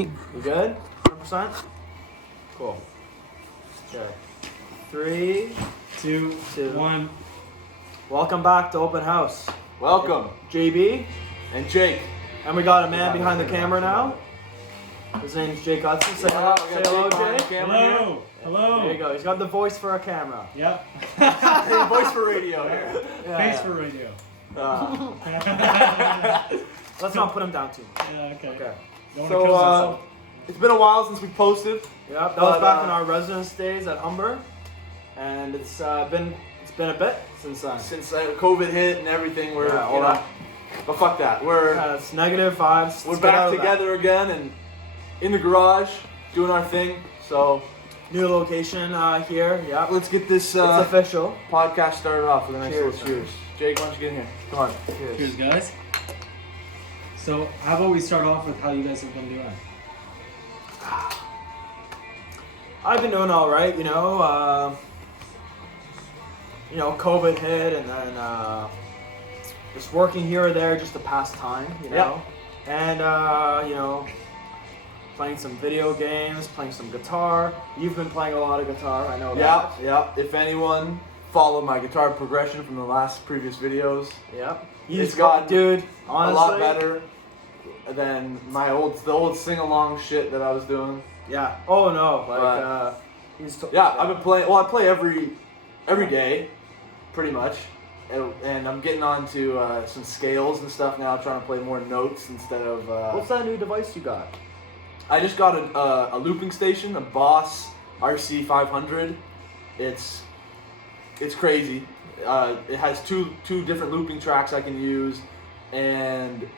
You good? 100%? Cool. Okay. 3, 2, 1. Welcome back to Open House. Welcome, JB. and Jake. And we got a man behind the camera now. His name's Jake Hudson. Say hello, say hello, Jake. Hello. Hello. There you go. He's got the voice for a camera. Yep. Voice for radio here. Face for radio. Let's not put him down too much. Yeah, okay. Okay. Don't wanna kill myself. It's been a while since we posted. Yep, that was back in our residence days at Humber. And it's been a bit since then. Since COVID hit and everything, we're Yeah, all that. But fuck that. It's negative vibes. We're Let's get out back of that. together again and in the garage doing our thing. So New location here. Yep. let's get this It's official. podcast started off with a nice Cheers. little cheers. Jake, why don't you get in here? Come on. Cheers. Cheers, guys. So, how about we start off with how you guys have been doing? I've been doing all right, COVID hit, and then just working here or there just to pass time, Yep. and playing some video games, playing some guitar. You've been playing a lot of guitar, I know Yeah, that. yeah. If anyone followed my guitar progression from the last previous videos, Yep. It's gotten dude. a Honestly, lot better than the old sing-along shit that I was doing. Yeah. Oh no, like Right. yeah. I've been playing. Well, I play every day, pretty much, and I'm getting on to some scales and stuff now. Trying to play more notes instead of. What's that new device you got? I just got a looping station, a Boss RC500. It's crazy. It has two different looping tracks I can use, and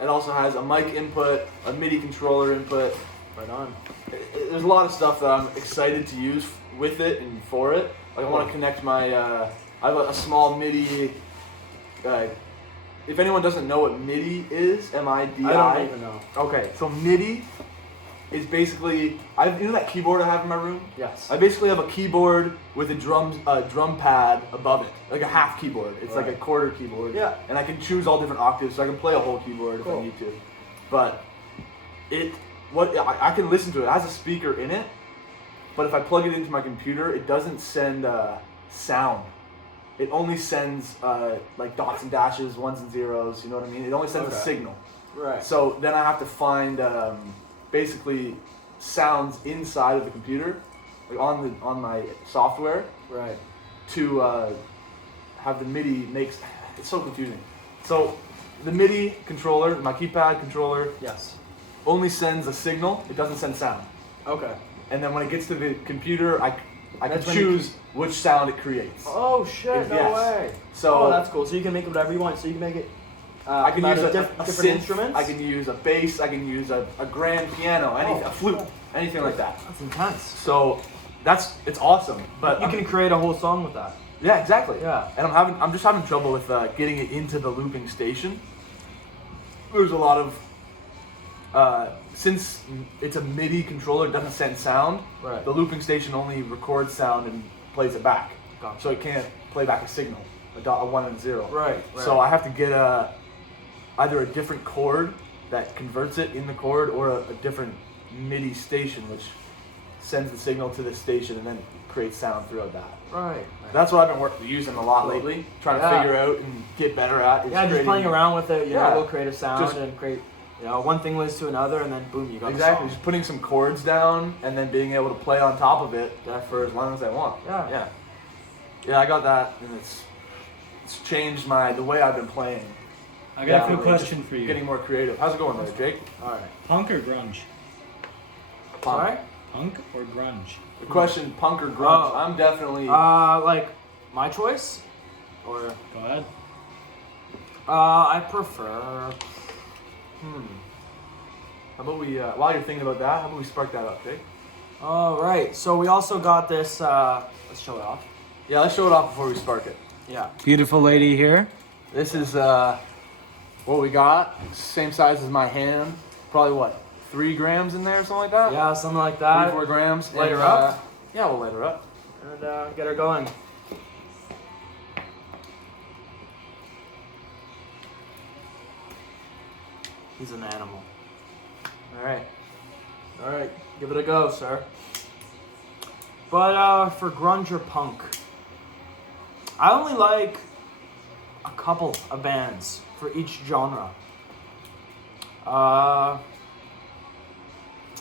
it also has a mic input, a MIDI controller input. Right on. There's a lot of stuff that I'm excited to use with it and for it. Like I want to connect my. I have a small MIDI. If anyone doesn't know what MIDI is, MIDI. I don't even know. Okay, so MIDI is basically. You know that keyboard I have in my room? Yes. I basically have a keyboard with a drum pad above it, like a half keyboard. It's like a Right. quarter keyboard. Yeah. And I can choose all different octaves, so I can play a whole keyboard if I Cool. need to. But I can listen to it. It has a speaker in it, but if I plug it into my computer, it doesn't send sound. It only sends like dots and dashes, ones and zeros. You know what I mean? It only sends a Okay. signal. Right. So then I have to find basically sounds inside of the computer, like on my software, Right. to have the MIDI makes. It's so confusing. So the MIDI controller, my keypad controller, Yes. only sends a signal. It doesn't send sound. Okay. And then when it gets to the computer, I can That's when you choose which sound it creates. Oh shit! No Yes. way. So that's cool. So you can make it whatever you want. So you can make it. I can use a different synth, instruments. I can use a bass. I can use a grand piano, a flute, anything like that. That's intense. So it's awesome. But You can create a whole song with that. yeah, exactly. Yeah. And I'm just having trouble with getting it into the looping station. There's a lot of since it's a MIDI controller, it doesn't send sound. Right. The looping station only records sound and plays it back. Gotcha. So it can't play back a signal, a 1 and 0. Right. So I have to get either a different chord that converts it in the chord, or a different MIDI station which sends the signal to the station and then creates sound throughout that. Right. That's what I've been using a lot lately, trying to Yeah. figure out and get better at. It's Yeah, just creating- playing around with it. Yeah. We'll create a sound Just- and create. One thing leads to another, and then boom, you got Exactly, The just putting some chords down and then being able to play on top of it for as long as I want. Yeah. Yeah, I got that, and it's changed the way I've been playing. I got a Definitely, quick question for you. Getting more creative. How's it going there, Jake? All right. Punk or grunge? All right. Punk or grunge? The question, punk or grunge? Oh. I'm definitely. Like my choice, or Go ahead. I prefer. How about we, while you're thinking about that, how about we spark that up, Jake? All right. So we also got this. Let's show it off. Yeah, let's show it off before we spark it. Yeah. Beautiful lady here. This is what we got. Same size as my hand. Probably what, 3 grams in there or something like that? Yeah, something like 3, that. 4 grams. Light And, her up? Yeah, we'll light her up. And get her going. He's an animal. All right. Give it a go, sir. But for grunge or punk, I only like a couple of bands for each genre.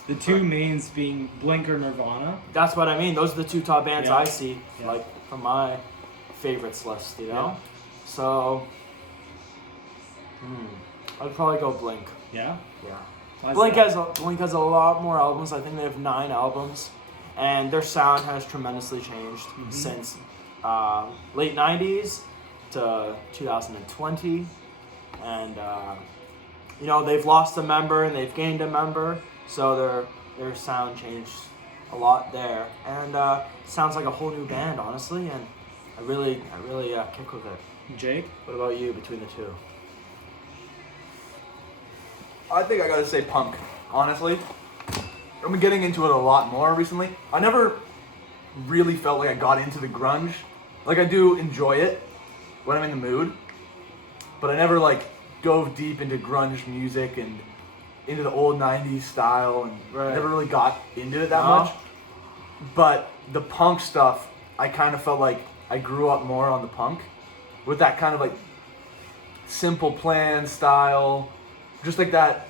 The two mains being Blink or Nirvana. That's what I mean. Those are the two top bands Yeah. I see, Yeah. like from my favorites list. You know, Yeah. so I'd probably go Blink. Yeah. Yeah. Why's Blink that? has a lot more albums. I think they have 9 albums, and their sound has tremendously changed since late '90s to 2020, and you know they've lost a member and they've gained a member, so their sound changed a lot there, and sounds like a whole new band, honestly, and I really kick with it. Jake. What about you between the two? I think I gotta say punk, honestly. I've been getting into it a lot more recently. I never really felt like I got into the grunge. Like, I do enjoy it when I'm in the mood, but I never, like, dove deep into grunge music and into the old 90s style, and Right. never really got into it that No? much. But the punk stuff, I kind of felt like I grew up more on the punk with that kind of, like, Simple Plan style, just like that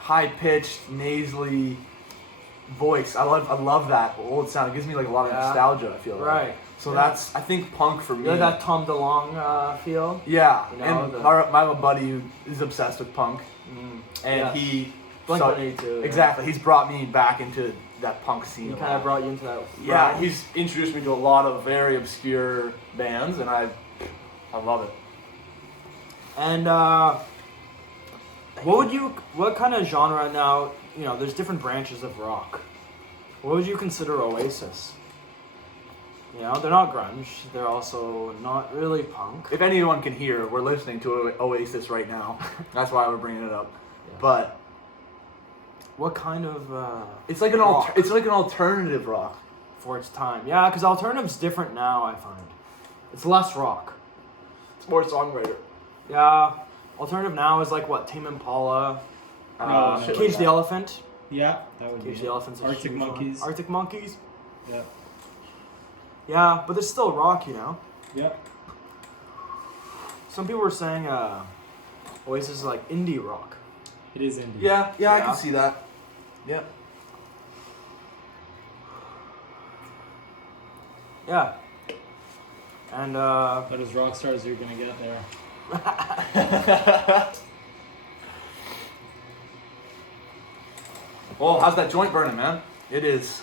high-pitched, nasally voice. I love that old sound. It gives me like a lot of Yeah. nostalgia, I feel like. Right. So Yeah. that's, I think, punk for me. You like that Tom DeLonge feel? Yeah. You know, and the- I have a buddy who is obsessed with punk, and Yes. he Blink-182. exactly. He's brought me back into that punk scene. He a kind lot. of brought you into that. Yeah, realm. he's introduced me to a lot of very obscure bands, and I love it. And what kind of genre now? You know, there's different branches of rock. What would you consider Oasis? You know, they're not grunge. They're also not really punk. If anyone can hear, we're listening to Oasis right now. That's why we're bringing it up. Yeah. But What kind of it's like rock it's like an alternative rock. for its time? Yeah, because alternative's different now. I find it's less rock. It's more songwriter. Yeah, alternative now is like what Tame Impala, No, shit Cage like the that. Elephant. Yeah, that would Cage be the it. Elephant's a Arctic huge one. Monkeys. Arctic Monkeys. Yeah. Yeah, but it's still rock, you know. Yeah. Some people were saying Oasis is like indie rock. It is indie. Yeah, I Yeah. can see that. Yeah. Yeah. And But as rock stars, you're gonna get there. Oh, how's that joint burning, man? It is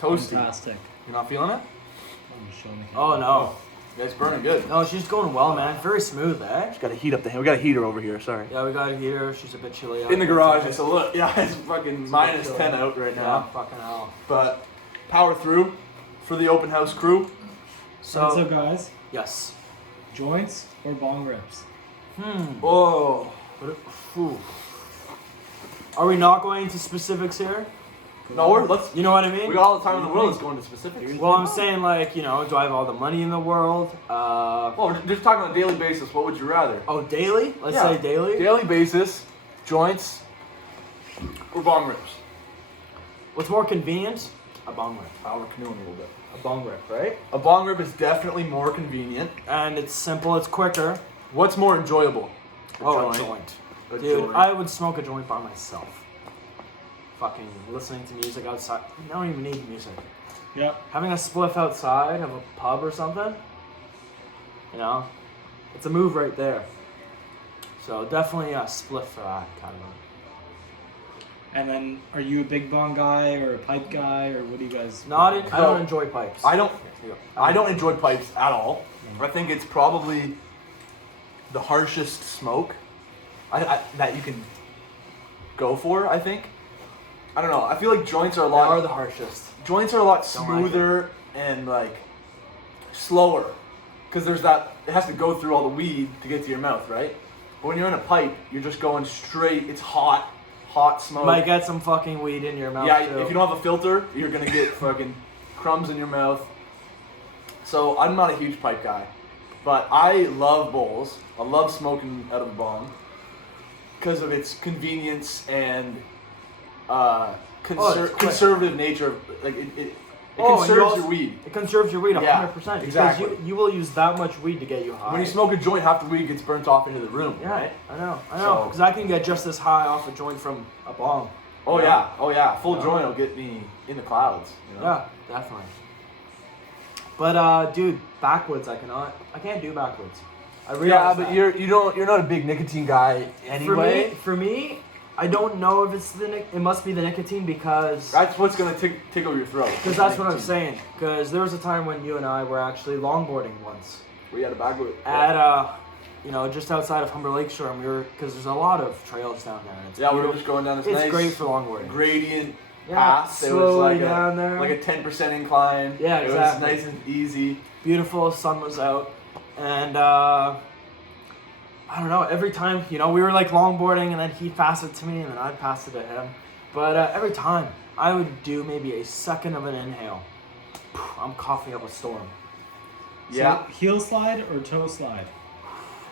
toasty. Fantastic. You're not feeling it? I'm just showing the oh no, Yeah, it's burning good. no, she's going well, man. Very smooth, eh? Just gotta heat up the. We got a heater over here. Sorry. Yeah, we got a heater. She's a bit chilly out. In the there garage, today. it's a look. Yeah, it's fucking minus 10 out right Yeah, now. fucking hell. But power through for the open house crew. So guys, Yes. joints or bong rips? Oh, Phew. Are we not going into specifics here? no, let's. You know what I mean? We got all the time in the world. Let's go into specifics. Well, I'm saying like, you know, do I have all the money in the world? Well, we're just talking on a daily basis. What would you rather? Oh, daily? Let's Yeah. say daily. Daily basis, joints, or bong rips. What's more convenient? A bong rip. We're canoeing a little bit. A bong rip, right? A bong rip is definitely more convenient. And it's simple. It's quicker. What's more enjoyable? A joint. A Dude, joint. I would smoke a joint by myself. Fucking listening to music outside. I don't even need music. Yep. Having a spliff outside of a pub or something, you know, it's a move right there. So definitely a spliff for that kind of. And then, are you a big bong guy or a pipe guy, or what do you guys? Not in, I No. don't enjoy pipes. I don't. Yeah. I don't enjoy pipes at all. I think it's probably the harshest smoke that you can go for. I think. I don't know. I feel like joints are a They lot. are the harshest. Joints are a lot Don't like it. smoother and like slower, because there's that. It has to go through all the weed to get to your mouth, right? But when you're in a pipe, you're just going straight. It's hot You smoke. might get some fucking weed in your mouth Yeah, too. if you don't have a filter, you're gonna get fucking crumbs in your mouth. So I'm not a huge pipe guy, but I love bowls. I love smoking out of a bong because of its convenience and quick. conservative nature. Like it Oh, and conserves you also- your weed. It conserves your weed 100%. exactly. Because you will use that much weed to get you high. When you smoke a joint, half the weed gets burnt off into the room, Yeah, right? I know. So- Because I can get just as high off a joint from a bong. Oh yeah. Full Yeah. joint will get me in the clouds. You know? Yeah, definitely. But dude, backwoods I can't do backwoods. I realize Yeah, but that. you're not a big nicotine guy anyway. For me, I don't know if it's it must be the nicotine because That's what's gonna tickle your throat. that's what I'm saying. Because there was a time when you and I were actually longboarding once We had a backwood. at just outside of Humber Lakeshore, and because there's a lot of trails down there. And it's Yeah, we were beautiful. just going down this It's nice great for longboarding. gradient Yeah, path. It was slowly like down there. like a 10% incline. Yeah, It exactly. was nice and easy. Beautiful, sun was out, and I don't know. Every time, we were like longboarding, and then he'd pass it to me, and then I'd pass it to him. But every time, I would do maybe a second of an inhale. I'm coughing up a storm. Yeah. So, heel slide or toe slide?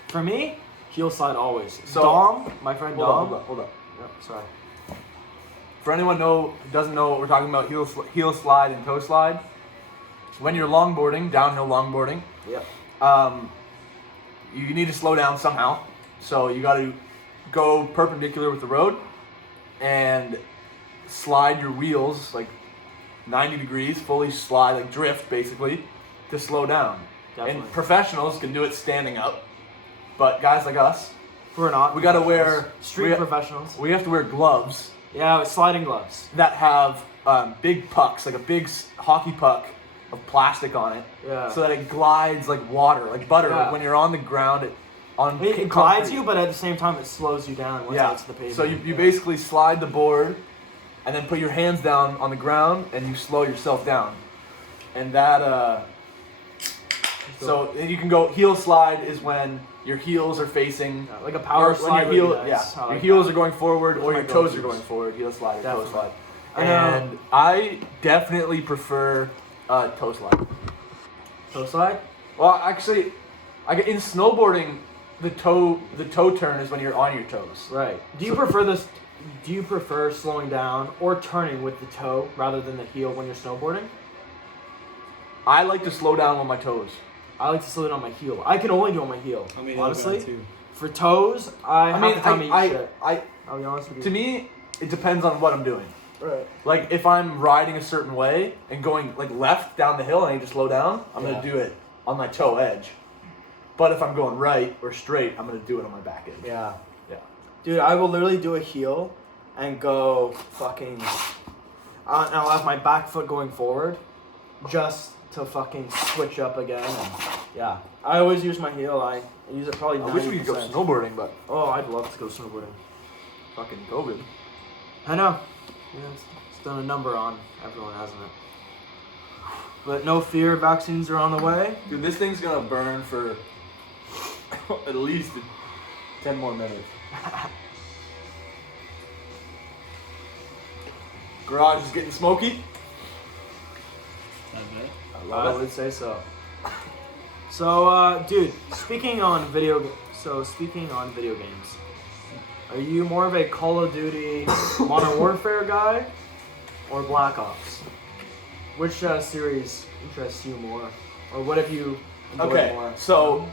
For me, heel slide always. So- Dom, my friend Dom. Hold up. Yep, sorry. For anyone who doesn't know what we're talking about, heel slide and toe slide. When you're longboarding, downhill longboarding, Yep. you need to slow down somehow. So you got to go perpendicular with the road and slide your wheels like 90 degrees, fully slide, like drift basically, to slow down. Definitely. And professionals can do it standing up, but guys like us, We're not. we got to wear street professionals. We have to wear gloves Yeah, with sliding gloves. that have big pucks, like a big hockey puck of plastic on it, Yeah. so that it glides like water, like butter. Yeah. Like when you're on the ground, it It glides you, but at the same time, it slows you down once Yeah. it's the pavement. So you Yeah. basically slide the board, and then put your hands down on the ground, and you slow yourself down, and that. So you can go heel slide is when your heels are facing. Yeah, like a power When slide. your heel, would be yeah, nice. I your like heels that. are going forward, or Those are your my toes are go-tos. going forward. Heel slide or toe Definitely. slide. I know. And I definitely prefer toe slide. Toe slide? Well, actually, in snowboarding, the toe turn is when you're on your toes. Right. Do you prefer this? Do you prefer slowing down or turning with the toe rather than the heel when you're snowboarding? I like to slow down on my toes. I like to slow down on my heel. I can only do it on my heel. I mean, honestly, too. for toes, I half the time eat shit. I'll be honest with you. To me, it depends on what I'm doing. Right. Like if I'm riding a certain way and going like left down the hill and I need to slow down, I'm Yeah. gonna do it on my toe edge. But if I'm going right or straight, I'm gonna do it on my back edge. Yeah. Yeah. Dude, I will literally do a heel and go fucking. And I'll have my back foot going forward, just to fucking switch up again. And yeah, I always use my heel. I use it probably. I wish we could go 90%. snowboarding, but Oh, I'd love to go snowboarding. fucking COVID. I know. Yeah, it's done a number on everyone, hasn't it? But no fear, vaccines are on the way. Dude, this thing's gonna burn for at least 10 more minutes. Garage is getting smoky. That bad? I would say so. So, dude, speaking on video games, are you more of a Call of Duty Modern Warfare guy or Black Ops? Which series interests you more, or what have you enjoyed Okay, more? so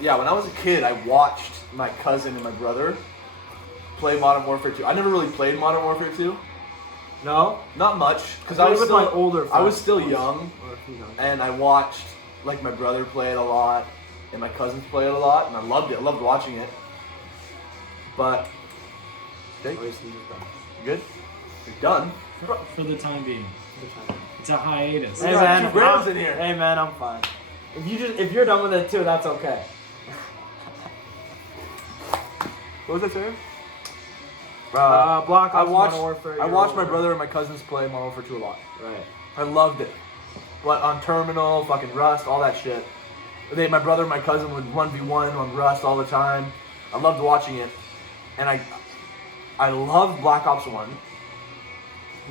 yeah, when I was a kid, I watched my cousin and my brother play Modern Warfare 2. I never really played Modern Warfare 2. No, Not much, because I I played was with still my older. I was friends still once, young, or a few young. and I watched like my brother play it a lot, and my cousins play it a lot, and I loved it. I loved watching it. But okay, Obviously, you've done. you good? You're done. For the time being. Good time. It's a hiatus. We Hey got man, 2 grams I'm- in here. Hey man, I'm fine. If you're done with it too, that's okay. What was that saying? Black Ops, I watched. Modern Warfare. I you're watched my over. brother and my cousins play Modern Warfare 2 a lot. Right. I loved it. But on Terminal, fucking Rust, all that shit. My brother and my cousin would 1v1 on Rust all the time. I loved watching it. And I loved Black Ops 1.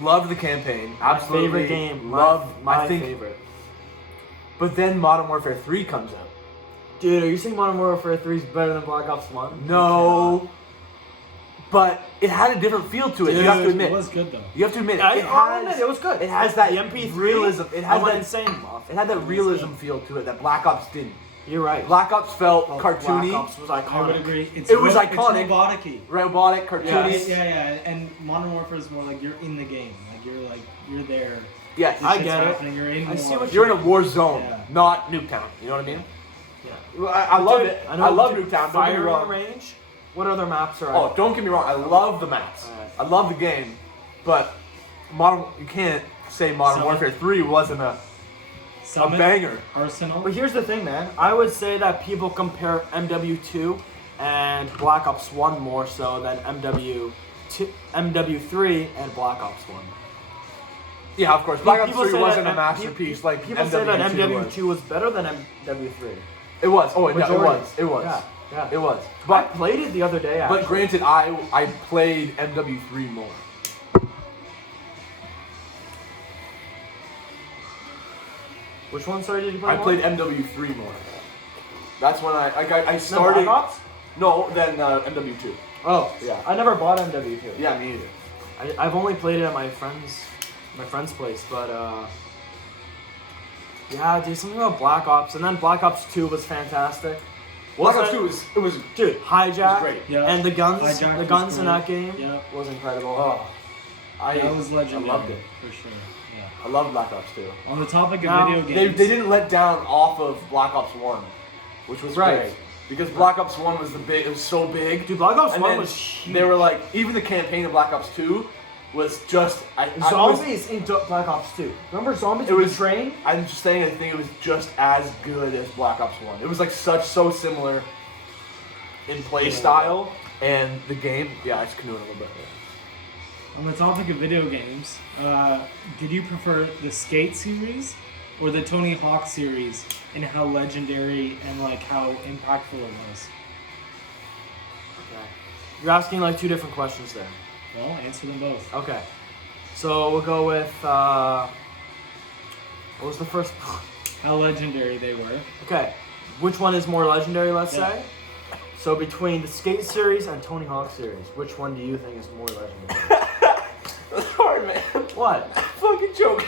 Loved the campaign. My Absolutely. favorite game. Loved, my I think. favorite. But then Modern Warfare 3 comes out. Dude, are you saying Modern Warfare 3 is better than Black Ops 1? No. but it had a different feel to it. You have to It admit. was good though. You have to admit. I'll admit it was good. It has that the MP3 realism. It I has went that. insane off. It had that realism feel to it that Black Ops didn't. You're right. Black Ops felt Black cartoony, Ops was I would iconic. agree. It's It was It's iconic. robotic-y. robotic, cartoony. Yes. And Modern Warfare is more like you're in the game. Like you're there. Yes. I Shit's get it. happening, You're in I see war. what You're in a war zone, Yeah. not Nuketown. You know what I mean? Yeah. Well, I love Dude, it. know I love dude, Nuketown. Don't get Firing me wrong. range. What other maps are? Oh, don't get me wrong. I love the maps. Alright. I love the game, but you can't say Modern Summit. Warfare 3 wasn't a Summit, banger. Arsenal. But here's the thing, man. I would say that people compare MW2 and Black Ops 1 more so than MW3 and Black Ops 1. Yeah, of course. Black Ops People 3 say wasn't that a masterpiece like people say that MW2 MW2 was better than MW3. It was. Oh, no, it Majority. was. It was. Yeah. It was. I But played it the other day. Actually. but granted, I played MW3 more. Which one? Sorry, did you play? I more? played MW3 more. That's when I Then started. Black Ops? No, then MW2. Oh, Yeah. I never bought MW2. Yeah, me either. I've only played it at my friend's place, but yeah, dude, something about Black Ops, and then Black Ops 2 was fantastic. Black Wasn't Ops 2 was Dude, Hijack, great. Yeah. and the guns, Hijack the was guns in great. that game Yeah. was incredible. oh, That was legendary. I loved it. For sure. Yeah. I love Black Ops 2. On the topic of Now, video They games. didn't let down off of Black Ops 1, which was Right. great. Because Black Ops 1 was it was so big. Dude, Black Ops And 1 then was huge. They were like, even the campaign of Black Ops 2 was just. Zombies in Black Ops 2. Remember Zombies It with was the train? I'm just saying, I think it was just as good as Black Ops 1. It was like so similar in play style and the game. Yeah, it's canoeing a little bit. On the topic of video games, did you prefer the Skate series or the Tony Hawk series and how legendary and like how impactful it was? Okay. You're asking like two different questions there. Well, answer them both. Okay. So we'll go with what was the first? How legendary they were. Okay. Which one is more legendary, let's Yeah. say? So between the Skate series and Tony Hawk series, which one do you think is more legendary? That's hard, man. What? Fucking joking.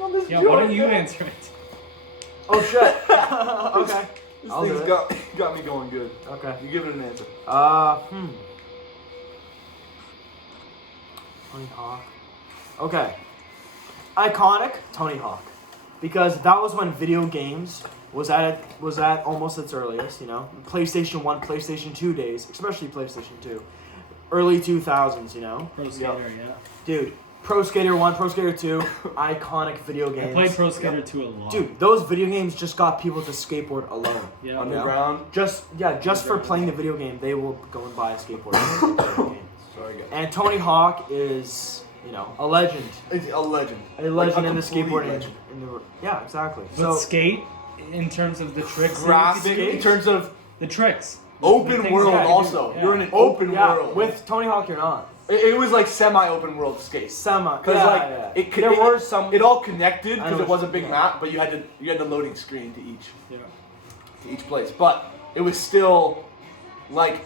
I'm just Yeah, why don't joking, you man. answer it? Oh shit. Okay. This I'll do thing's it. got me going good. Okay. You give it an answer. Tony Hawk. Okay. Iconic Tony Hawk. Because that was when video games was at almost its earliest, you know. PlayStation 1, PlayStation 2 days, especially PlayStation 2. Early 2000s, you know. Pro Skater, yeah. Dude, Pro Skater 1, Pro Skater 2, iconic video I games. played Pro Skater 2 a lot. Dude, those video games just got people to skateboard alone. Yeah. Underground. Just for playing the video game, they will go and buy a skateboard. Sorry, guys. And Tony Hawk is, you know, a legend. It's a legend. A legend Like, a in the complete skateboarding. legend. Yeah, exactly. But So Skate, in terms of the tricks, Graphic in terms of the tricks. The open things world. that you do, Also, yeah. you're in an open yeah, world. with Tony Hawk, you're not. It was like semi-open world skate. Semi. Because Yeah, like yeah. it could, there it, were some. it all connected I know because it what was a you- big yeah. map, but you had the loading screen Yeah. to each place. But it was still like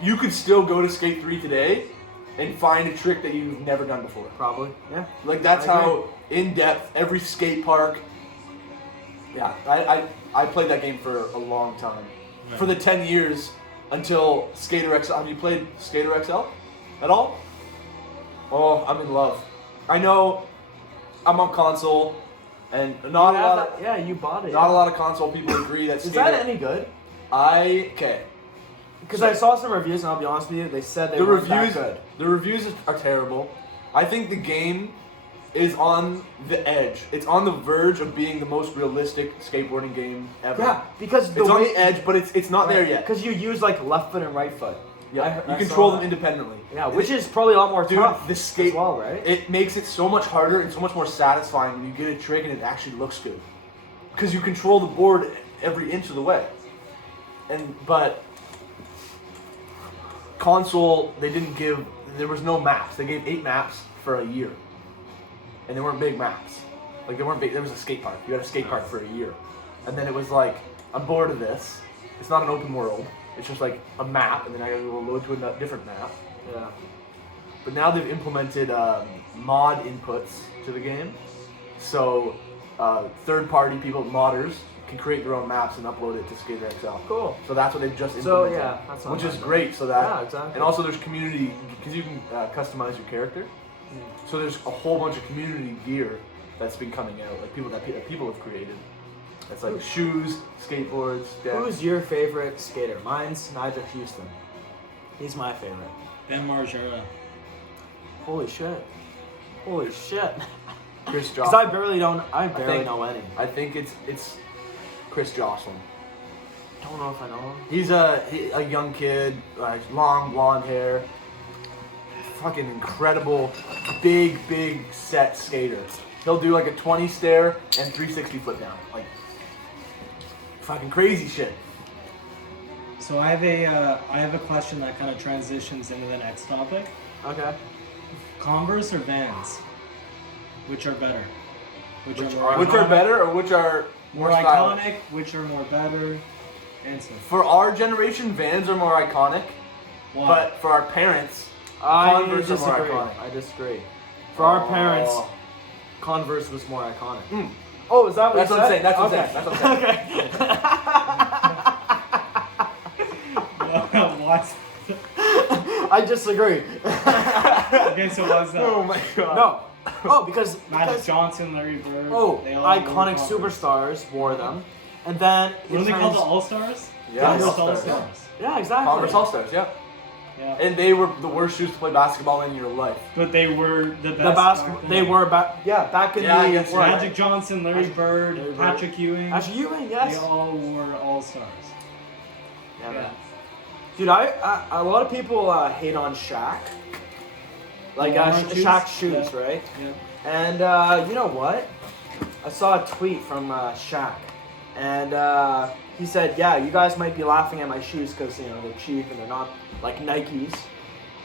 you could still go to Skate 3 today and find a trick that you've never done before. Probably. Yeah. Like that's I agree. how in depth every skate park. Yeah, I played that game for a long time. Right. For the 10 years until Skater XL. Have you played Skater XL at all? Oh, I'm in love. I know I'm on console, and not a You have lot. that- yeah, you bought it. Not a lot of console people agree that Is Skater. that any good? Okay. Because I saw some reviews, and I'll be honest with you, they said they The weren't reviews, that good. the reviews are terrible. I think the game is on the edge. It's on the verge of being the most realistic skateboarding game ever. Yeah, because the It's on way the edge, but it's not there yet. Because you use like left foot and right foot. Yeah, I you control saw them that. independently. Yeah, which is probably a lot more Dude, tough the skate as well, right? It makes it so much harder and so much more satisfying when you get a trick and it actually looks good, because you control the board every inch of the way. But console, they didn't give. There was no maps. They gave 8 maps for a year, and they weren't big maps. Like they weren't big. There was a skate park. You had a skate park for a year, and then it was like, I'm bored of this. It's not an open world. it's just like a map, and then I gotta go load to a different map. Yeah. But now they've implemented mod inputs to the game, so third-party people, modders, can create their own maps and upload it to Skater XL. Cool. So that's what they've just So implemented. yeah, that's not which is bad. great. So that Yeah, exactly. and also there's community because you can customize your character. So there's a whole bunch of community gear that's been coming out, like that people have created. That's like shoes, skateboards, decks. Who's your favorite skater? Mine's Nigel Houston. He's my favorite. Ben Margera. Holy shit. Holy shit. Chris Because I Jocelyn. barely think- know any. I think it's Chris Jocelyn. Don't know if I know him. He's a young kid, long blonde hair, fucking incredible, big set skater. He'll do like a 20 stair and 360 flip down, like fucking crazy shit. So I have a question that kind of transitions into the next topic. Okay. Converse or Vans? Which are better? Which Which are better or which are more stylish? iconic? Which are more better? Answer. For our generation, Vans are more iconic, Why? but for our parents, I Converse are more disagree. iconic. I disagree. For our parents, Oh. Converse was more iconic. Mm. Oh, is that what That's you what I'm said? saying. That's what I'm Okay. saying. That's what I'm saying. What? I disagree. Okay, so what's that? Oh my god. No. Oh, because Magic Johnson, Larry Bird. oh, they all wore iconic Converse. superstars wore them, and then Were it they called turns- the All Stars? Yeah, Converse All-Stars, All-Stars. Yeah, exactly. Converse All Stars, yeah. Yeah. And they were the worst shoes to play basketball in your life. But they were the best. The basketball. back then. They were back. Yeah, back in Yeah, I the. guess so. what? Magic Johnson, Larry Bird, Larry Bird. Patrick Ewing. Actually, Ewing, yes. They all wore All Stars. Yeah, Yeah. man. Dude, a lot of people hate on Shaq. Like The orange shoes? Shaq's shoes, Yeah. right? Yeah. And you know what? I saw a tweet from Shaq, and he said, "Yeah, you guys might be laughing at my shoes because you know they're cheap and they're not like Nikes."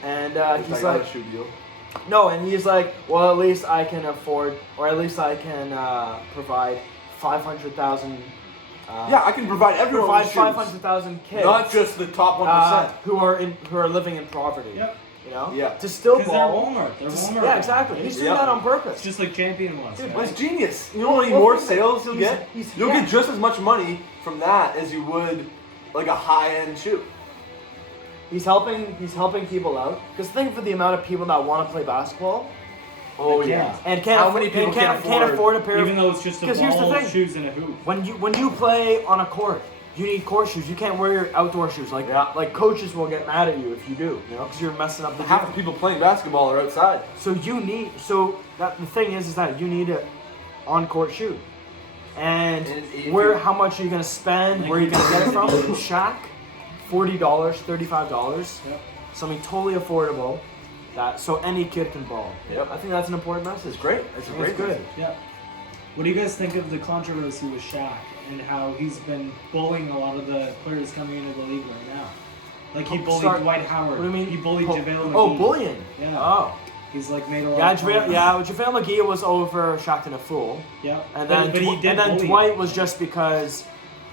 And he's like, like, shoe deal. "No," and he's like, "Well, at least I can afford, or at least I can provide 500,000." Yeah, I can provide everyone provide with shoes. 500,000 kids, Not just the top 1%. who are living in poverty. Yep. You know, Yeah. to still Because they're ball. Walmart. They're Walmart. Yeah, exactly. He's doing Yep. that on It's purpose. just like Champion was. Dude, right? Well, it's genius. You know how many Well, more think sales you'll he's- get? he's- You'll yeah. get just as much money from that as you would like a high-end shoe. He's helping people out. Because think for the amount of people that want to play basketball Oh They yeah. can't. and can't How afford, many people and can't afford a pair Even of. though it's just a 'Cause here's the ball, thing. shoes, and a hoop. When you play on a court, you need court shoes. You can't wear your outdoor shoes. Like Yeah. like coaches will get mad at you if you do. You know, because you're messing up the Half gym. the people playing basketball are outside. So that the thing is that you need a on-court shoe. And And if where you- how much are you gonna spend? Where are you gonna get it from? Shaq, $40, $35, Yep. something totally affordable. That so any kid can ball. Yep. I think that's an important message. It's great. It's a It's great good. message. Yeah. What do you guys think of the controversy with Shaq and how he's been bullying a lot of the players coming into the league right now? Like he bullied Sorry, Dwight Howard. What do you mean? He bullied JaVale McGee. Oh, bullying. Yeah. Oh. He's like made a lot Yeah, of comments. JaVale McGee was over Shaq and a fool. Yeah. And then, but he did and then bully Dwight him. was just because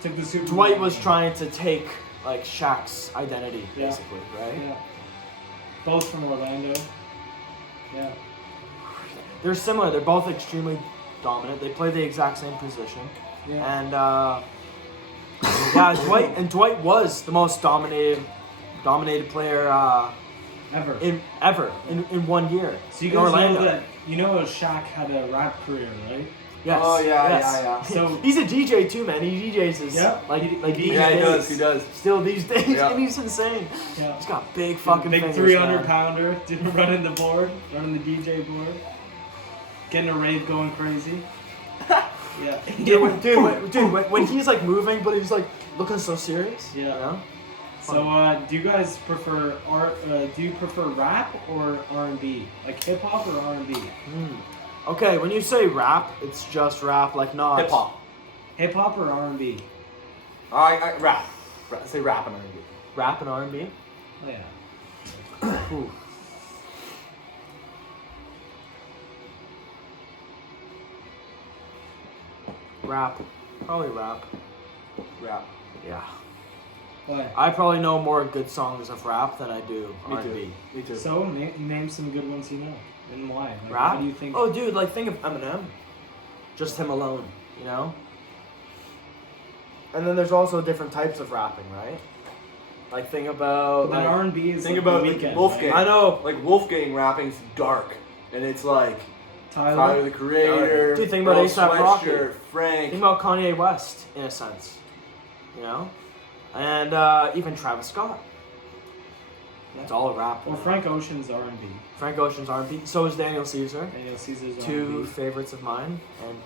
Took the Super Dwight Bowl. was trying to take like Shaq's identity, Yeah. basically, right? Yeah. Both from Orlando. Yeah. They're similar. They're both extremely dominant. They play the exact same position. Yeah. And yeah, Dwight was the most dominated player Ever. ever in 1 year. So you in guys Orlando. know that Shaq had a rap career, right? Yes. Oh, yeah, yes. yeah. So- he's a DJ too, man. He DJs his Yeah, like he these Yeah, he days. does. He does. Still these days, Yeah. and he's insane. Yeah. He's got big fucking Big fingers, 300 man. pounder, running the board, running the DJ board, getting a rave going crazy. Yeah. When he's like moving, but he's like looking so serious. Yeah. You know? So, do you guys prefer rap or R&B? Like hip hop or R&B? Okay, when you say rap, it's just rap, like not Hip hop. Hip hop or R&B? I rap. Say rap and R&B. Rap and R&B. Oh yeah. Ooh. Rap, probably rap. Rap. Yeah. Why? I probably know more good songs of rap than I do Me R&B. too. Me too. So name some good ones you know, and why? Like, Rap? Why do you think? Oh, dude, like think of Eminem. Just him alone, you know? And then there's also different types of rapping, right? Like think about But then R&B is think like about the like Weeknd, Wolfgang. right? I know. Like Wolfgang rapping's dark, and it's like Tyler. Tyler the Creator. Dude, think about Earl A$AP Rocky. Sweatshirt, Frank. Think about Kanye West in a sense, you know? And even Travis Scott. It's all a rap. Well, man. Frank Ocean's R&B. Frank Ocean's R&B. So is Daniel Caesar. Daniel Caesar's Two R&B. favorites of mine. And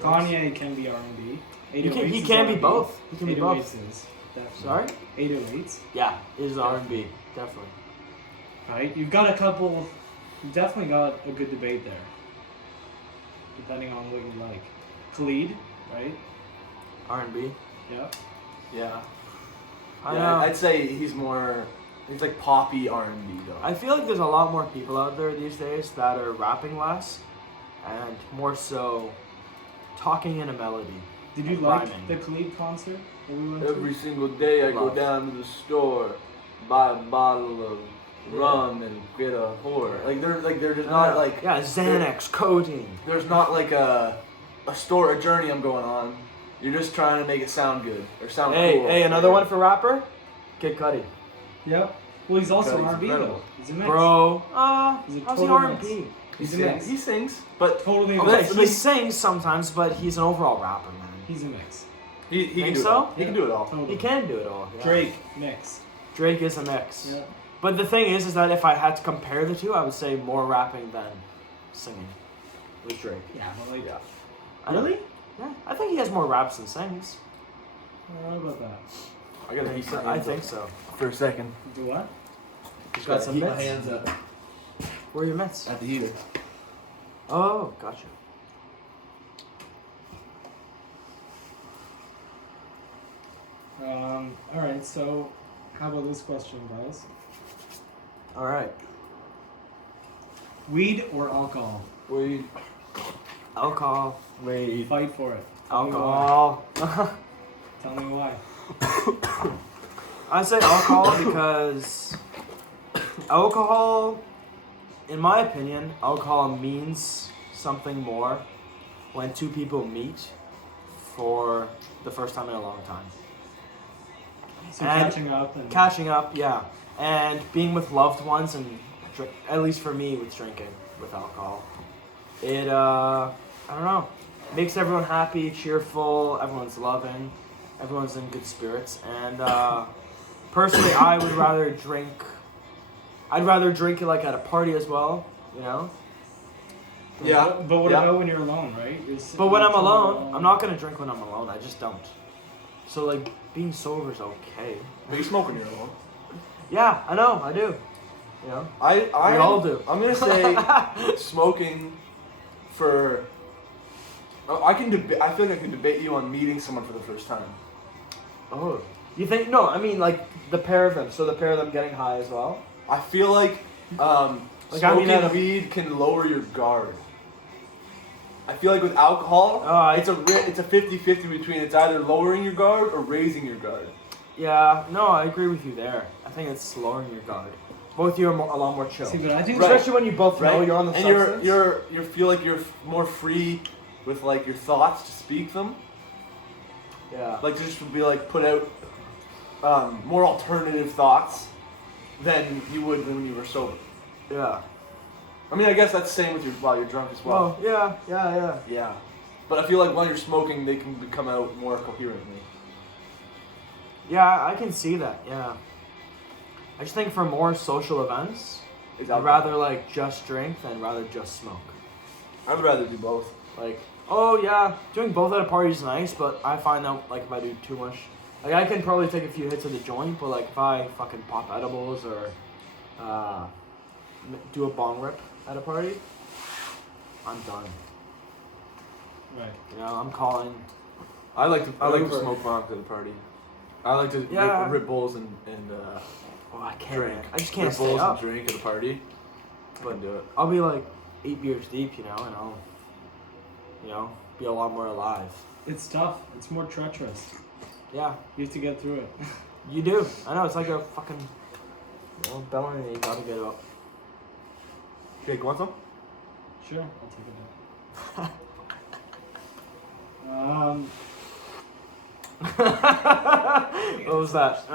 Kanye can be R&B. He 808s he is can be R&B. both. He can be 808s both. is definitely. Sorry? 808s, Yeah, is R&B definitely. right? You've got a couple. You've definitely got a good debate there. Depending on what you like. Khalid, right? R&B. Yeah. Yeah. I Yeah, know. I'd say he's like poppy R&B though. I feel like there's a lot more people out there these days that are rapping less and more so talking in a melody. Did you And like rhyming. the Khalid concert that we went Every to? single day I go Love. down to the store, buy a bottle of rum and get a whore. Like they're just not like yeah, Xanax, codeine. there's not like a journey I'm going on. You're just trying to make it sound good or sound Hey, cool. hey, another one for rapper? Kid Cudi. Yep. Well, he's also Khalid's R&B incredible. though. He's a mix. Bro, He's a how's he total R&B? mix. He He's a sings, mix. he sings, but Totally a Okay, mix. That's- he sings sometimes, but he's an overall rapper, man. He's a mix. he Think can do so? it all. He Yeah. can do it all. Totally. He can do it all. Yeah. Drake, mix. Drake is a mix. Yeah. But the thing is that if I had to compare the two, I would say more rapping than singing with Drake. Yeah, but like, Yeah. Really? Yeah, I think he has more raps than sings. I don't know about that. I gotta heat my I hands think up so. for a second. Do what? He's got some heat my mitts. hands up Where are your mitts? at the heater. Oh, gotcha. All right. So, how about this question, guys? All right. Weed or alcohol? Weed. Alcohol. Weed. Fight for it. Tell me why. Alcohol. Tell me why. I say alcohol because alcohol, in my opinion, alcohol means something more when two people meet for the first time in a long time. So And catching up and Catching up, yeah, and being with loved ones, and at least for me, with drinking with alcohol, it I don't know, makes everyone happy, cheerful, everyone's loving, everyone's in good spirits, and personally, I'd rather drink it like at a party as well, you know. Yeah. But what Yeah. about when you're alone, right? You're sitting But when I'm at home alone, I'm not gonna drink when I'm alone. I just don't. So like being sober is okay. But you smoke when you're alone. Yeah, I know, I do. You know. I We all do. I'm gonna say smoking for. I can debate. I feel like I can debate you on meeting someone for the first time. Oh. You think no? I mean like the pair of them. So the pair of them getting high as well. I feel like Like, I mean, smoking at a- weed can lower your guard. I feel like with alcohol, it's a 50-50 between it's either lowering your guard or raising your guard. Yeah. No, I agree with you there. I think it's lowering your guard. Both of you are a lot more chill. See, but I think Right. Especially when you both know Right? you're on the and substance. you feel like you're more free with like your thoughts to speak them. Yeah. Like to just be like put out more alternative thoughts than you would when you were sober. Yeah. I mean, I guess that's the same with while you're drunk as well. Well, yeah. Yeah. But I feel like while you're smoking, they can come out more coherently. Yeah, I can see that. Yeah. I just think for more social events, Is I'd rather like just drink than rather just smoke. I'd rather do both. Like, oh yeah, doing both at a party is nice, but I find that like if I do too much, like I can probably take a few hits of the joint, but like if I fucking pop edibles or do a bong rip at a party, I'm done. right. You know, I'm calling. I like to Uber. smoke bongs at a party. I like to Yeah. rip bowls and Oh, I can't. drink. Man. I just can't rip stay bowls up. and drink at a party. Couldn't do it. I'll be like 8 beers deep, and I'll, be a lot more alive. It's tough. It's more treacherous. Yeah. You have to get through it. You do. I know, it's like a fucking belly and you gotta get up. Jake, want some? Sure, I'll take it back. What was that?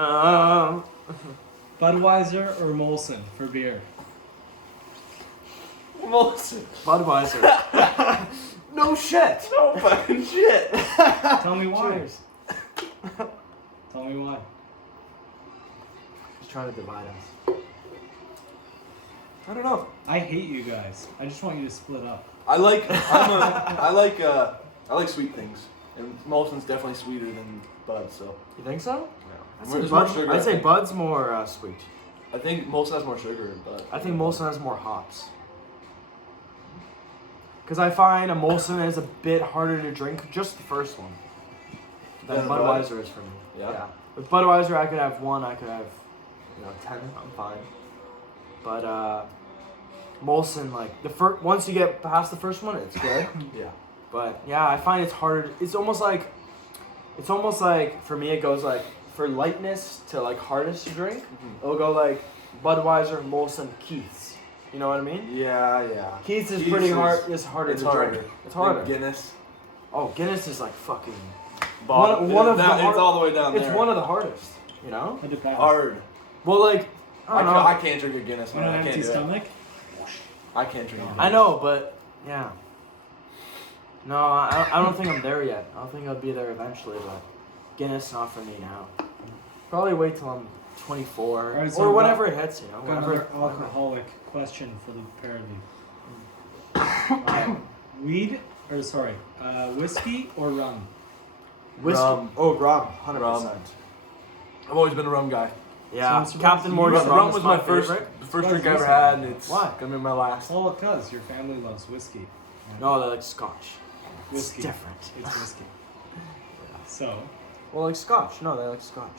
Budweiser or Molson for beer? Molson. Budweiser. No shit. No fucking shit. Tell me why. Cheers. Tell me why. He's trying to divide us. I don't know. I hate you guys. I just want you to split up. I like sweet things, and Molson's definitely sweeter than Bud. So You think so? yeah. I'd say, There's more Bud, sugar, I'd I say think. Bud's more sweet. I think Molson has more sugar, but I think Molson has more hops. Because I find a Molson is a bit harder to drink, just the first one, than Than Bud? Budweiser is for me. Yeah. With Budweiser, I could have one, I could have, 10, I'm fine. But, Molson, like, once you get past the first one, it's good. yeah. But, yeah, I find it's harder, it's almost like, for me, it goes, like, for lightness to, like, hardest to drink, it'll go, like, Budweiser, Molson, Keith's. You know what I mean? Yeah. Keith's is Keith's pretty is- hard. It's harder It's to harder. drink. It's harder. Guinness. Oh, Guinness is like fucking. Bottom. One of the it's hard- all the way down It's there. one of the hardest. You know. It depends. Hard. Well, like I don't know. I can't drink a Guinness, On man. an I can't empty do it. stomach? I can't drink. a I Guinness. know, but yeah. No, I don't think I'm there yet. I don't think I'll be there eventually, but Guinness not for me now. Probably wait till I'm 24 Alright, so or we whenever it hits. Got Whenever. another alcoholic question for the pair of you. Whiskey or rum? Whiskey. Rum. Oh, rum. 100%. Rum. I've always been a rum guy. Yeah, So it's Captain rum- Morgan Rum, is was my favorite. first drink I Why is ever it had, and whiskey? it's Why? gonna be my last. Well, because your family loves whiskey. No, they like Scotch. Whiskey. It's different. It's whiskey. So, Well, like Scotch. No, they like Scotch.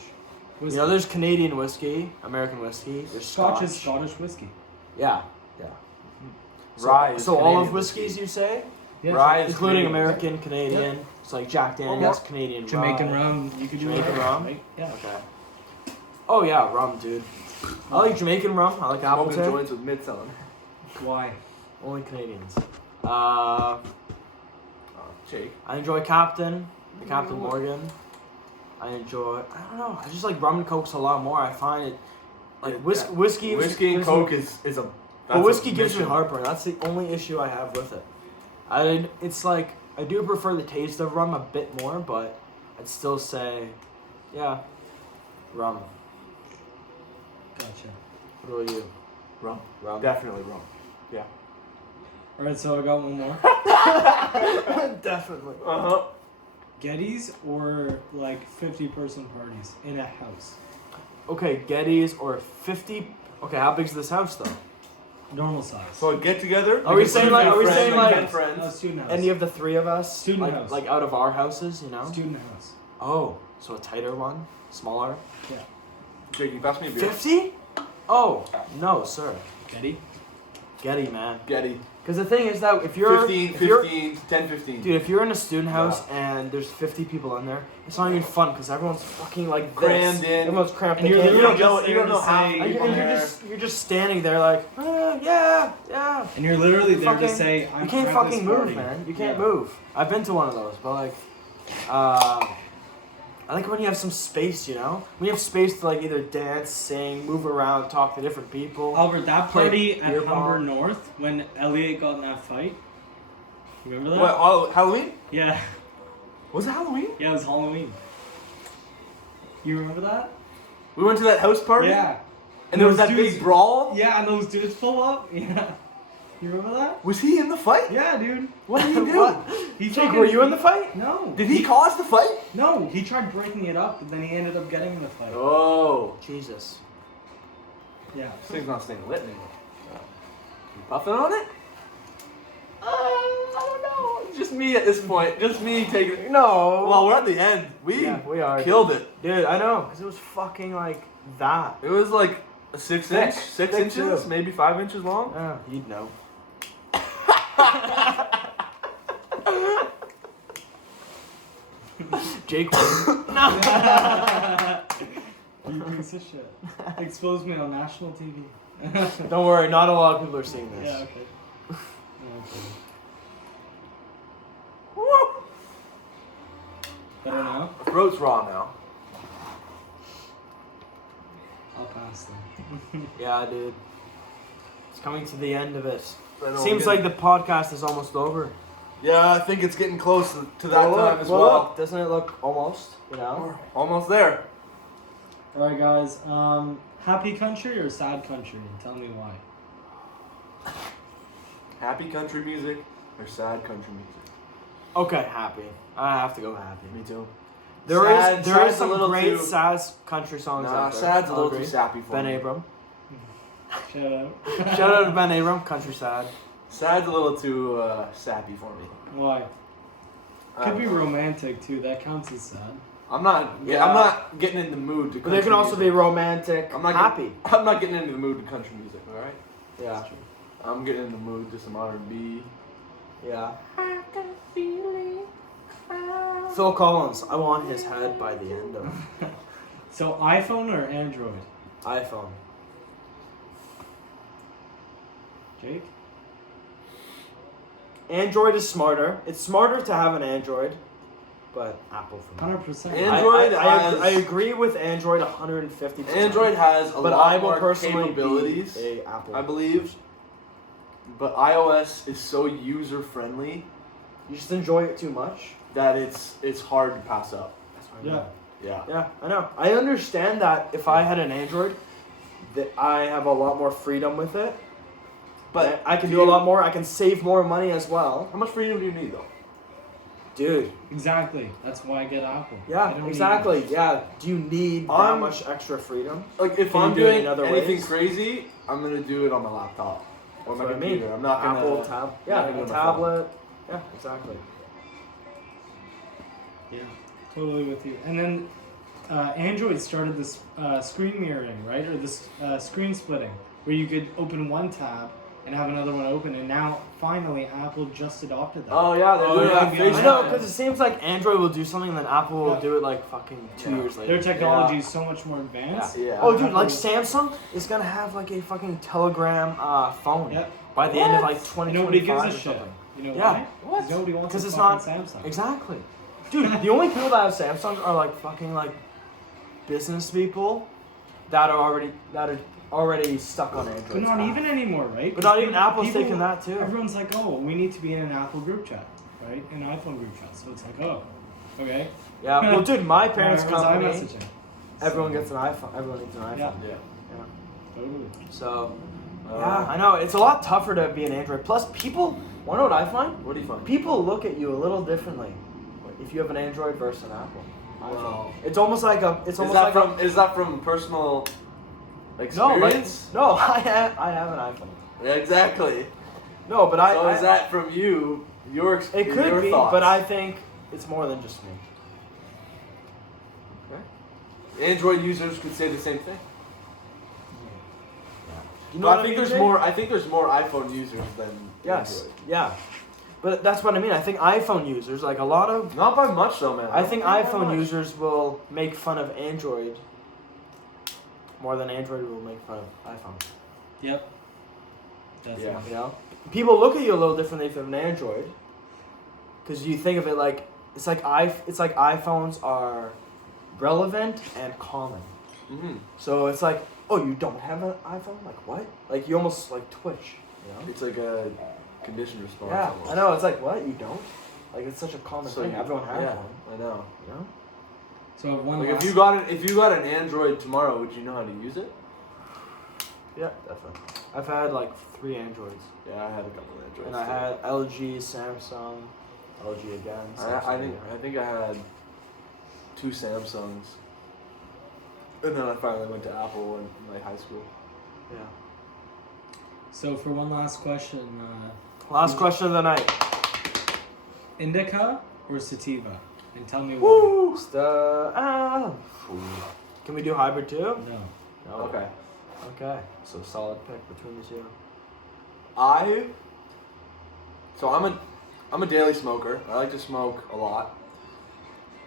whiskey. You know, there's Canadian whiskey, American whiskey. There's Scotch. Scotch is Scottish whiskey. Yeah. Rye. is So all Canadian of whiskeys you say, Yeah, Rye is including Canadian. American, Canadian. It's like Jack Daniels, Canadian Jamaican rye. rum. You could do Jamaican whatever, rum? right? Yeah. Okay. Oh yeah, rum, dude. I like Jamaican rum. I like Smoking Appleton. joints with mitts on. Why? Only Canadians. Jake. I enjoy Captain, the Captain Morgan. I don't know. I just like rum and cokes a lot more. I find it like whiskey. Whiskey and gives Coke me- is a. But whiskey gives me heartburn. That's the only issue I have with it. It's like I do prefer the taste of rum a bit more, but I'd still say, yeah, rum. Gotcha. What about you? Rum. Rum. Definitely rum. All right, so I got one more. Definitely. Uh-huh. Gettys or like 50-person parties in a house? Okay, Getty's or 50. Okay, how big's this house though? Normal size. So a get together. Are we saying like? Are we friends, saying like 10 friends? No, student house. any of the three of us? Student like, house. Like out of our houses, you know? Student house. Oh, so a tighter one, smaller. Yeah. Jake, you pass me a beer. 50? Oh no, sir. Getty? Getty, man. Getty. Because the thing is that if you're 15, if you're- 15, 10, 15. Dude, if you're in a student house and there's 50 people in there, it's not even fun because everyone's fucking like this. Crammed in. Everyone's cramped And in. you're You literally don't know. just You don't there know to how. say And people you're there. just standing there like, yeah. And you're literally there to Fucking- say, I'm You can't at fucking this move, party. man. You can't Yeah. move. I've been to one of those, but like, I like when you have some space. You know, when you have space to like either dance, sing, move around, talk to different people. Albert, that Play party beer at pong. Humber North when Elliot got in that fight. Remember that? What, Halloween? Yeah. Was it Halloween? Yeah, it was Halloween. You remember that? We went to that house party? Yeah. And there was Those that dudes- big brawl? Yeah, and those dudes pull up. Yeah. You remember that? Was he in the fight? Yeah, dude. What did he do? What? He Jake, fucking- were you in the fight? No. Did he cause the fight? No, he tried breaking it up, but then he ended up getting in the fight. Oh. Jesus. Yeah. This thing's not staying lit anymore. You puffing on it? I don't know. Just me at this point. Just me taking it. No. Well, we're at the end. We are. killed it. Dude, I know, because it was fucking like that. It was like a 6 Thick. inch, 6 Thick inches, too. maybe 5 inches long. Yeah, you'd know. Jake. No. You You piece of shit. Expose me on national TV. Don't worry, not a lot of people are seeing this. Yeah, okay. Yeah, okay. Woo! Better now? My throat's raw now. I'll pass then. Yeah, dude. It's coming to the end of it. I know, Seems we're like the podcast is almost over. Yeah, I think it's getting close to that time as well. Look, doesn't it look almost? You know. We're almost there. Alright, guys. Happy country or sad country? And tell me why. Happy country music or sad country music? Okay, happy. I have to go happy. Me too. There is Sad's a some little great too- sad country songs Nah, out there. sad's a I'll little agree. too sappy for Ben me. Abram. Shout out. Shout out to Ben Abram, country sad. Sad's a little too sappy for me. Why? I Could don't be know. romantic too. That counts as sad. I'm not. Yeah. I'm not getting in the mood to. But they can country also be music. romantic, I'm not happy. I'm not getting into the mood to country music. All right. Yeah, That's true. I'm getting in the mood to some R&B. yeah. Phil Collins, I want his head by the end of So iPhone or Android? iPhone. Jake? Android is smarter. It's smarter to have an Android, but Apple for me. 100%. Android I has- agree with Android 150%. Android has a but lot I will more personally capabilities, be a Apple. I believe. But iOS is so user friendly You just enjoy it too much. that it's hard to pass up. That's what I Yeah. mean. Yeah. Yeah, I know. I understand that if I had an Android, that I have a lot more freedom with it. But I can do do a you- lot more. I can save more money as well, How much freedom do you need though? dude. Exactly. That's why I get Apple. I Yeah, don't need- exactly. Yeah. Do you need that I'm- much extra freedom? Like if Can you I'm do it doing in other anything ways? crazy, I'm gonna do it on my laptop or That's my what I mean. computer. I'm not gonna Apple tab. not Yeah, gonna a do it on my tablet. Yeah, exactly. Yeah, totally with you. And then Android started this screen mirroring, right? Or this screen splitting, where you could open one tab and have another one open. And now, finally, Apple just adopted that. Oh yeah, they're Oh, doing yeah. that. I I know, FaceTime. because it seems like Android will do something and then Apple will Yeah. do it like fucking 2 years later. Their technology is so much more advanced. Yeah. Oh, dude, like Apple- Samsung is gonna have like a fucking Telegram phone Yep. by the end of What? like 2025 Nobody gives a or shit. something. You know Yeah. why? What? 'Cause nobody wants 'Cause a it's fucking not- Samsung. Exactly. Dude, the only people that have Samsung are like fucking like business people that are already stuck on Android. But not even anymore, right? But not even 'Cause Apple's people- taking that too. Everyone's like, oh, we need to be in an Apple group chat, right? An iPhone group chat. So it's like, oh, okay. Yeah. Well, dude, my parents' Everyone's company, iMessaging. everyone gets an iPhone. Everyone needs an iPhone. Yeah. Yeah. Yeah. Totally. So, yeah, I know it's a lot tougher to be an Android. Plus, people. Wanna know what I find? What do you find? People look at you a little differently if you have an Android versus an Apple. Wow. It's almost like a. It's Is almost that like from is that from personal no, experience? like no. I have an iPhone. Yeah, exactly. No, but So is that from you? Your It experience? could your be, thoughts? but I think it's more than just me. Android users could say the same thing. You No, what I think mean, there's Jake? more. I think there's more iPhone users than Yes. Android. Yeah. But that's what I mean. I think iPhone users, like a lot of, Not by much though, man. I think Not by iPhone much. users will make fun of Android more than Android will make fun of iPhone. Yep. Definitely. Yeah. You know, people look at you a little differently if you have an Android, because you think of it like it's like iPhones are relevant and common. Mhm. So it's like, oh, you don't have an iPhone? Like what? Like you almost like twitch. You know? It's like a conditioned response. Yeah, almost. I know. It's like what? You don't? Like it's such a common So thing. you- Everyone has yeah, one. I know. You know? So one Like last, if you got an Android tomorrow, would you know how to use it? Yeah, definitely. I've had like 3 Androids, Yeah, I had a couple of Androids. and I too. had LG, Samsung, LG again. I Samsung think I had 2 Samsungs, and then I finally went to Apple in like high school. Yeah. so for one last question, Last question of the night. indica or sativa? And tell me why. Woo! Can we do hybrid too? No. No. Okay. Okay. So solid pick between the two. I'm a daily smoker. I like to smoke a lot.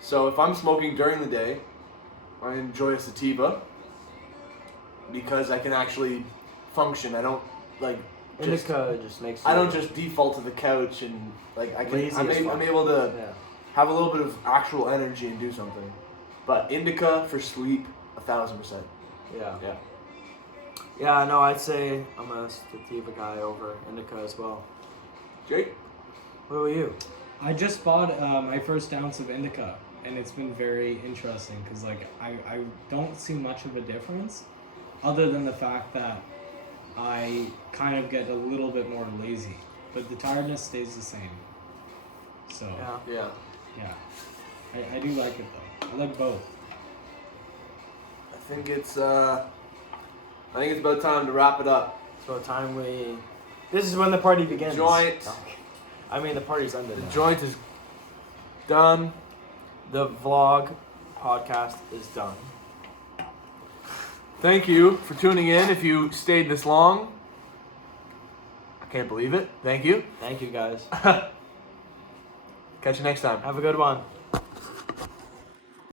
So if I'm smoking during the day, I enjoy a sativa. because I can actually function. I don't like. Just, Indica just makes. I don't you just default to the couch and like I can. lazy as fuck. I'm able to Yeah. have a little bit of actual energy and do something. But indica for sleep, 1,000%. Yeah. Yeah. Yeah. No, I'd say I'm a sativa guy over indica as well. Jake? What about you? I just bought my first ounce of indica, and it's been very interesting because like I don't see much of a difference, other than the fact that I kind of get a little bit more lazy, but the tiredness stays the same. So Yeah. Yeah. I do like it though. I like both. I think it's about time to wrap it up. So time we. This is when the party begins. Joint. No. I mean, the party's ended. The now. joint is done. The vlog podcast is done. Thank you for tuning in. If you stayed this long, I can't believe it. Thank you. Thank you guys. Catch you next time. Have a good one.